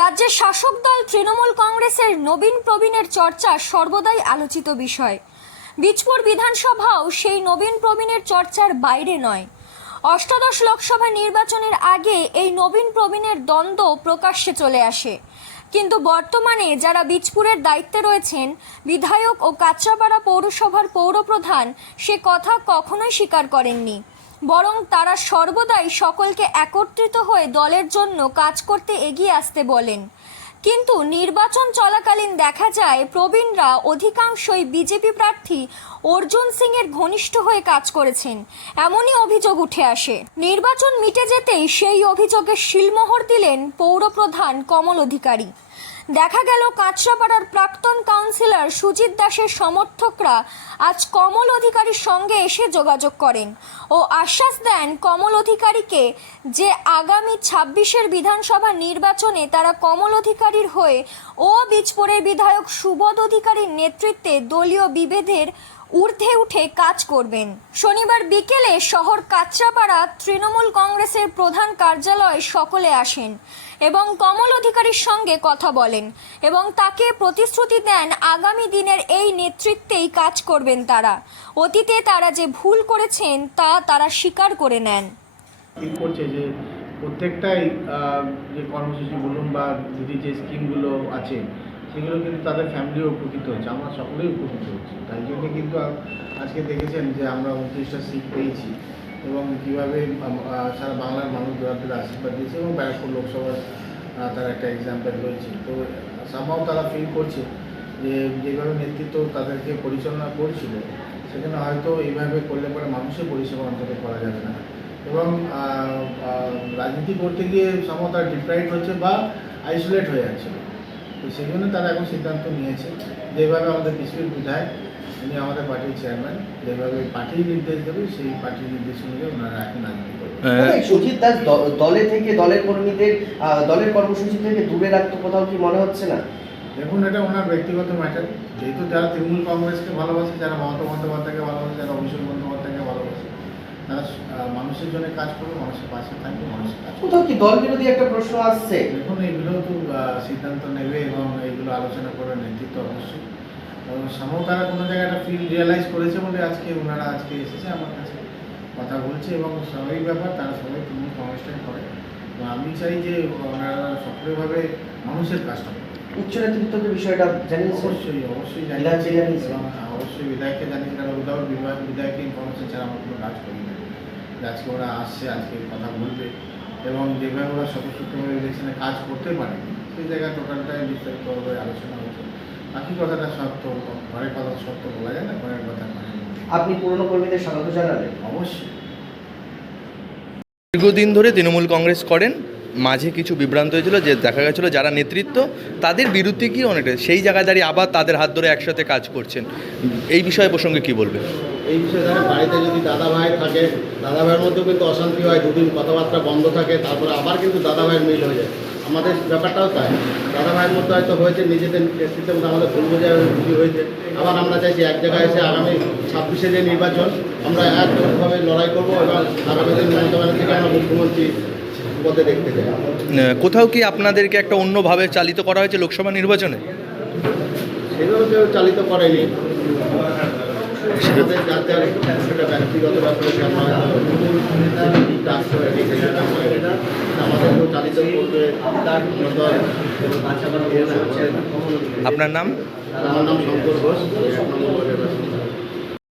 রাজ্যের শাসক দল তৃণমূল কংগ্রেসের নবীন প্রবীণের চর্চা সর্বদাই আলোচিত বিষয়। বীজপুর বিধানসভাও সেই নবীন প্রবীণের চর্চার বাইরে নয়। অষ্টাদশ লোকসভা নির্বাচনের আগে এই নবীন প্রবীণের দ্বন্দ্ব প্রকাশ্যে চলে আসে, কিন্তু বর্তমানে যারা বীজপুরের দায়িত্বে রয়েছেন, বিধায়ক ও কাঁচরাপাড়া পৌরসভার পৌরপ্রধান, সে কথা কখনোই স্বীকার করেননি। বরং তারা সর্বদাই সকলকে একত্রিত হয়ে দলের জন্য কাজ করতে এগিয়ে আসতে বলেন। কিন্তু নির্বাচন চলাকালীন দেখা যায় প্রবীণরা অধিকাংশই বিজেপি প্রার্থী অর্জুন সিংয়ের ঘনিষ্ঠ হয়ে কাজ করেছেন, এমনই অভিযোগ উঠে আসে। নির্বাচন মিটে যেতেই সেই অভিযোগে শিলমোহর দিলেন পৌরপ্রধান কমল অধিকারী। দেখা গেল কাঁচরাপাড়ার প্রাক্তন কাউন্সিলর সুজিত দাসের সমর্থকরা আজ কমল অধিকারীর সঙ্গে এসে যোগাযোগ করেন ও আশ্বাস দেন কমল অধিকারীকে যে আগামী ২৬-এর বিধানসভা নির্বাচনে তারা কমল অধিকারীর হয়ে ও বীজপুরের বিধায়ক সুবোধ অধিকারীর নেতৃত্বে দলীয় বিভেদের ঊর্ধ্বে উঠে কাজ করবেন। শনিবার বিকেলে শহর কাঁচরাপাড়া তৃণমূল কংগ্রেসের প্রধান কার্যালয়ে সকলে আসেন এবং কমল অধিকারীর সঙ্গে কথা বলেন এবং তাকে প্রতিশ্রুতি দেন আগামী দিনের এই নেতৃত্বেই কাজ করবেন তারা। অতীতে তারা যে ভুল করেছেন তা তারা স্বীকার করে নেন। করছে যে প্রত্যেকটাই যে কর্মসূচি বলুন বা যদি যে স্কিমগুলো আছে সেগুলো কিন্তু তাদের ফ্যামিলিও উপকৃত হচ্ছে, আমরা সকলেই উপকৃত হচ্ছি। তাই জন্য কিন্তু আজকে দেখেছেন যে আমরা 29টা সিট পেয়েছি এবং কীভাবে সারা বাংলার মানুষ তাদের আশীর্বাদ দিয়েছে এবং ব্যারাকপুর লোকসভার তার একটা এক্সাম্পল রয়েছে। তো সামহাও তারা ফিল করছে যে যেভাবে নেতৃত্ব তাদেরকে পরিচালনা করছিল সেখানে হয়তো এইভাবে করলে পরে মানুষের পরিষেবা অন্তত করা যাবে না এবং রাজনীতি করতে গিয়ে সামহাও তারা ডিপ্রাইভ হচ্ছে বা আইসোলেট হয়ে যাচ্ছে। তো সেই জন্য তারা এখন সিদ্ধান্ত নিয়েছে যেভাবে আমাদের বিজেপির বিধায়ক, উনি আমাদের পার্টির চেয়ারম্যান, যেভাবে পার্টির নির্দেশ দেবে সেই পার্টির নির্দেশ অনুযায়ী ওনারা এখন রাজনীতি করবেন। সুজিত দাস দলে থেকে দলের কর্মীদের দলের কর্মসূচি থেকে দূরে রাখতে কোথাও কি মনে হচ্ছে না? দেখুন, এটা ওনার ব্যক্তিগত ম্যাটার। যেহেতু যারা তৃণমূল কংগ্রেসকে ভালোবাসে, যারা মমতা বন্দ্যোপাধ্যায়কে ভালোবাসে, যারা অভিষেক বন্দ্যোপাধ্যায়কে ভালোবাসে, তারা মানুষের জন্য কাজ করবে, মানুষের পাশে থাকবে, মানুষের কাজ। কোথাও কি দল বিরোধী একটা প্রশ্ন আসছে? দেখুন, এগুলো তো সিদ্ধান্ত নেবে এবং এইগুলো আলোচনা করবে নেতৃত্ব অবশ্যই। সামহ তারা কোনো জায়গায় একটা ফিল রিয়েলাইজ করেছে বলে আজকে ওনারা এসেছে আমার কাছে কথা বলছে এবং স্বাভাবিক ব্যাপার, তারা সবাই তৃণমূল কংগ্রেসটাই করে। তো আমি চাই যে ওনারা সক্রিয়ভাবে মানুষের কাজটা করে। উচ্চ নেতৃত্বকে বিষয়টা জানিয়েছে? অবশ্যই জানিয়েছে এবং অবশ্যই বিধায়ককে জানিয়েছে, কারণ উইদাউট বিধায়ককে ইনফরমেশন ছাড়া আমরা কোনো কাজ করি না। আজকে ওরা আসছে, আজকে কথা বলবে এবং যেভাবে ওরা স্বতঃস্ফূর্তভাবে ইলেকশনে কাজ করতে পারে সেই জায়গায় টোটালটাই বিস্তারিতভাবে আলোচনা হচ্ছে। বাকি কথাটা সত্য, ঘরের কথা সত্য বলা যায় না, ঘরের কথা মানে। আপনি পুরনো কর্মীদের স্বাগত জানালেন? অবশ্যই। দীর্ঘদিন ধরে তৃণমূল কংগ্রেস করেন, মাঝে কিছু বিভ্রান্ত হয়েছিল যে দেখা গেছিলো যারা নেতৃত্ব তাদের বিরুদ্ধে কি অনেকটা সেই জায়গায় দাঁড়িয়ে আবার তাদের হাত ধরে একসাথে কাজ করছেন। এই বিষয়ে প্রসঙ্গে কি বলবেন? এই বিষয়ে ধরেন বাড়িতে যদি দাদা ভাই থাকে, দাদা ভাইয়ের মধ্যেও কিন্তু অশান্তি হয়, দুদিন কথাবার্তা বন্ধ থাকে, তারপরে আবার কিন্তু দাদা ভাইয়ের মিল হয়ে যায়। আমাদের ব্যাপারটাও তাই, দাদা ভাইয়ের মধ্যে হয়তো হয়েছে নিজেদের নেতৃত্বের মধ্যে আমাদের ভুল বোঝাবুঝি হয়েছে। আবার আমরা চাইছি এক জায়গায় এসে আগামী 26-এ যে নির্বাচন আমরা একভাবে লড়াই করবো এবং আগামী দিন মমতা ব্যানার্জিকে আমরা মুখ্যমন্ত্রী পদে দেখতে চাই। কোথাও কি আপনাদেরকে একটা অন্যভাবে চালিত করা হয়েছে লোকসভা নির্বাচনে? সেভাবে কেউ চালিত করেনি, আমাদের যার সেটা ব্যক্তিগত ব্যাপারে আমাদেরকেও চালিত করবে। আপনার নাম? আমার নাম শঙ্কর ঘোষ, 1 নম্বর ওয়ার্ডের বাসিন্দা।